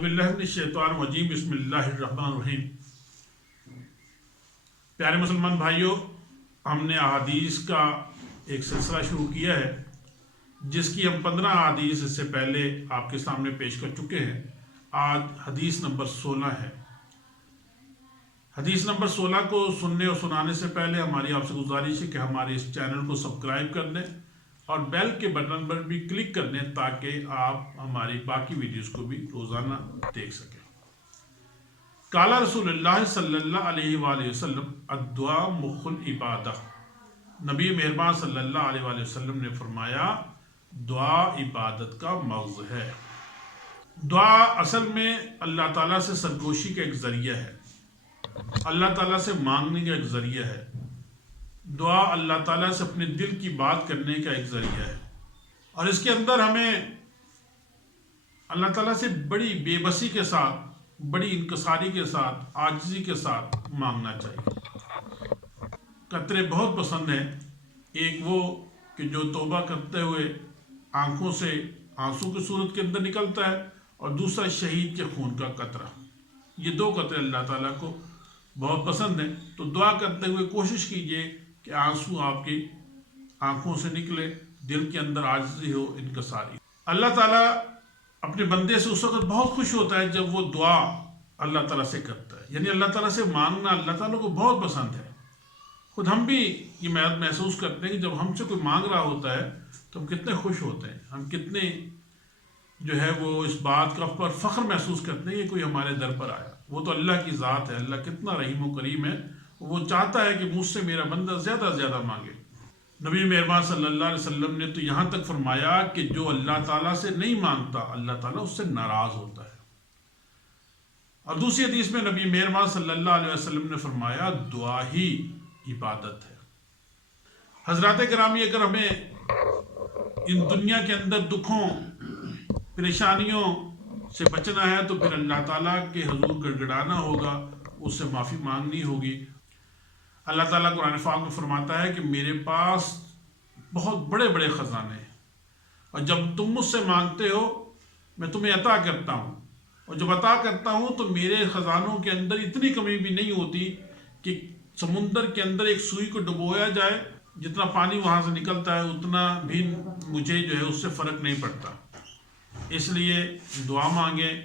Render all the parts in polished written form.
باللہ من الشیطان الرجیم بسم اللہ الرحمن الرحیم۔ پیارے مسلمان بھائیوں، ہم نے احادیث کا ایک سلسلہ شروع کیا ہے جس کی ہم 15 احادیث اس سے پہلے آپ کے سامنے پیش کر چکے ہیں۔ آج حدیث نمبر 16 ہے۔ حدیث نمبر 16 کو سننے اور سنانے سے پہلے ہماری آپ سے گزارش ہے کہ ہمارے اس چینل کو سبسکرائب کر دیں اور بیل کے بٹن پر بھی کلک کر دیں تاکہ آپ ہماری باقی ویڈیوز کو بھی روزانہ دیکھ سکیں۔ قال رسول اللہ صلی اللہ علیہ وآلہ وسلم الدعاء مخ العبادہ۔ نبی مہربان صلی اللہ علیہ وآلہ وسلم نے فرمایا دعا عبادت کا مغز ہے۔ دعا اصل میں اللہ تعالیٰ سے سرگوشی کا ایک ذریعہ ہے، اللہ تعالیٰ سے مانگنے کا ایک ذریعہ ہے۔ دعا اللہ تعالیٰ سے اپنے دل کی بات کرنے کا ایک ذریعہ ہے، اور اس کے اندر ہمیں اللہ تعالیٰ سے بڑی بے بسی کے ساتھ، بڑی انکساری کے ساتھ، عاجزی کے ساتھ مانگنا چاہیے۔ قطرے بہت پسند ہیں، ایک وہ کہ جو توبہ کرتے ہوئے آنکھوں سے آنسو کی صورت کے اندر نکلتا ہے، اور دوسرا شہید کے خون کا قطرہ۔ یہ دو قطرے اللہ تعالیٰ کو بہت پسند ہیں، تو دعا کرتے ہوئے کوشش کیجئے کہ آنسو آپ کی آنکھوں سے نکلے، دل کے اندر عاجزی ہو، انکساری۔ اللہ تعالیٰ اپنے بندے سے اس وقت بہت خوش ہوتا ہے جب وہ دعا اللہ تعالیٰ سے کرتا ہے، یعنی اللہ تعالیٰ سے مانگنا اللہ تعالیٰ کو بہت پسند ہے۔ خود ہم بھی یہ محسوس کرتے ہیں کہ جب ہم سے کوئی مانگ رہا ہوتا ہے تو ہم کتنے خوش ہوتے ہیں، ہم کتنے جو ہے وہ اس بات کا پر فخر محسوس کرتے ہیں کہ کوئی ہمارے در پر آیا۔ وہ تو اللہ کی ذات ہے، اللہ کتنا رحیم و کریم ہے، وہ چاہتا ہے کہ مجھ سے میرا بندہ زیادہ سے زیادہ مانگے۔ نبی مہربان صلی اللہ علیہ وسلم نے تو یہاں تک فرمایا کہ جو اللہ تعالیٰ سے نہیں مانگتا اللہ تعالیٰ اس سے ناراض ہوتا ہے۔ اور دوسری حدیث میں نبی مہربان صلی اللہ علیہ وسلم نے فرمایا دعا ہی عبادت ہے۔ حضرات گرامی، اگر ہمیں ان دنیا کے اندر دکھوں پریشانیوں سے بچنا ہے تو پھر اللہ تعالیٰ کے حضور گڑگڑانا ہوگا، اس سے معافی مانگنی ہوگی۔ اللہ تعالیٰ قرآن پاک میں فرماتا ہے کہ میرے پاس بہت بڑے بڑے خزانے ہیں، اور جب تم مجھ سے مانگتے ہو میں تمہیں عطا کرتا ہوں، اور جب عطا کرتا ہوں تو میرے خزانوں کے اندر اتنی کمی بھی نہیں ہوتی کہ سمندر کے اندر ایک سوئی کو ڈبویا جائے، جتنا پانی وہاں سے نکلتا ہے اتنا بھی مجھے جو ہے اس سے فرق نہیں پڑتا۔ اس لیے دعا مانگیں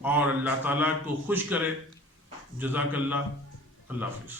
اور اللہ تعالیٰ کو خوش کریں۔ جزاک اللہ، اللہ حافظ۔